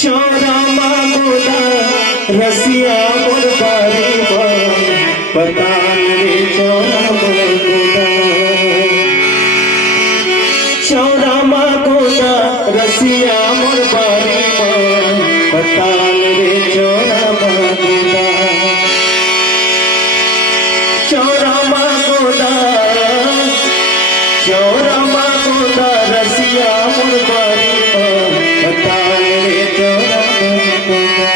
शोरामा गोदा रसिया मोर बारी पताल रे शोरामा गोदा शोरामा गोदा रसिया मोर बारी पताल रे शोरामा गोदा शोरामा गोदा शोरामा गोदा रसिया मोर बारी पताल रे शोरामा गोदा।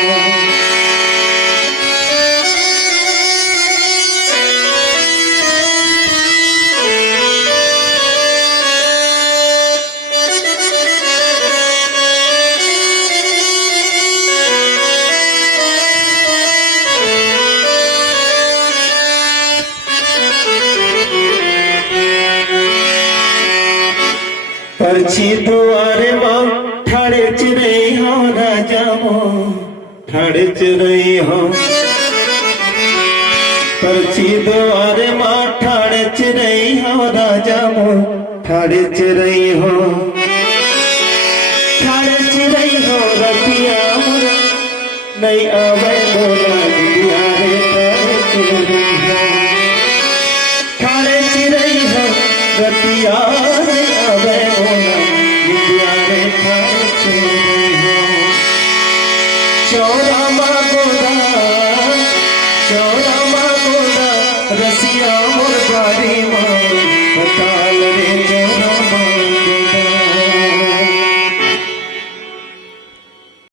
परछी दुआरे मां ठाड़े चिरई हो राजा मो ठाड़े चिरई हो परछी दुआरे मां ठाड़े चिरई हो राजा मो ठाड़े चिरई हो ठाड़े चिरई हो रतिया मोर नहीं आवे बोला दिया रे ठाड़े चिरई हो ठाड़े चिरई हो रतिया नहीं आवे बोला दिया रे ठाड़े चिरई हो।